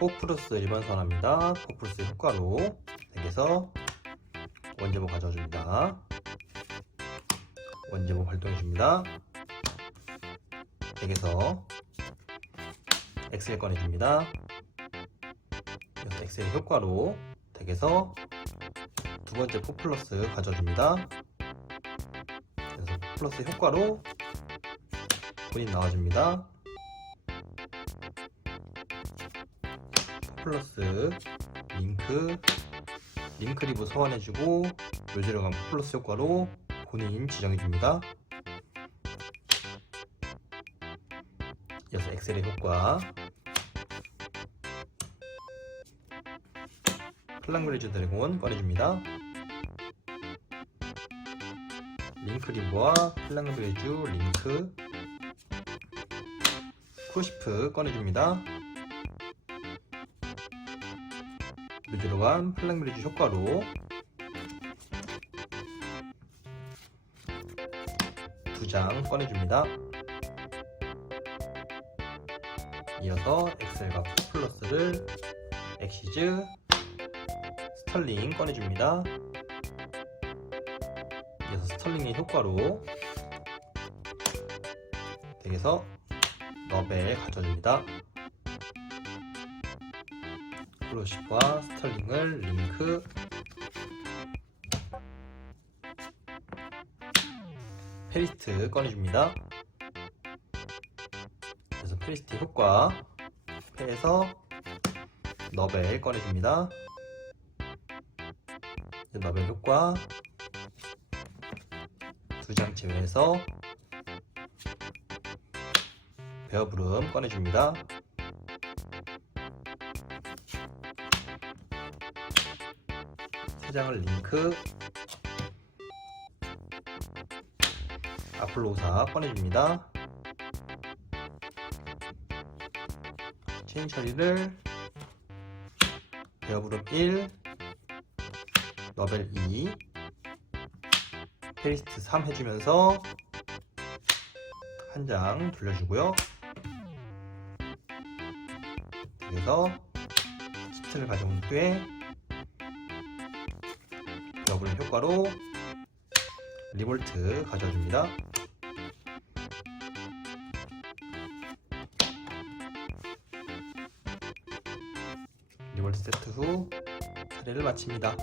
포플러스 일반 선화입니다. 포플러스 효과로 덱에서 원제목 가져줍니다. 원제목 발동해줍니다. 덱에서 엑셀 꺼내줍니다. 엑셀 효과로 덱에서 두 번째 포플러스 가져줍니다. 그래서 포플러스 효과로 본인 나와줍니다. 플러스 링크 링크 리브 소환해주고 묘지로 간 포플러스 효과로 본인 지정해줍니다. 이어서 엑셀의 효과 플랑그리즈 드래곤 꺼내줍니다. 링크 리브와 플랑그리즈 링크 크로시프 꺼내줍니다. 뮤즈로 간 플랑그리즈 효과로 두 장 꺼내줍니다. 이어서 엑셀과 플러스를 엑시즈 스털링 꺼내줍니다. 이어서 스털링의 효과로 덱에서 너벨 가져줍니다. 클로시과 스털링을 링크 페리스트 꺼내줍니다. 그래서 페리스트 효과 패에서 너벨 꺼내줍니다. 너벨 효과 두 장 제외해서 베어브름 꺼내줍니다. 세 장을 링크 아플로사 꺼내줍니다. 체인 처리를 베어브름 1 너벨 2 페리스트 3 해주면서 한 장 돌려주고요. 그래서 스트를 가져온 후에 더블 효과로 리볼트 가져줍니다. 리볼트 세트 후 차례를 마칩니다.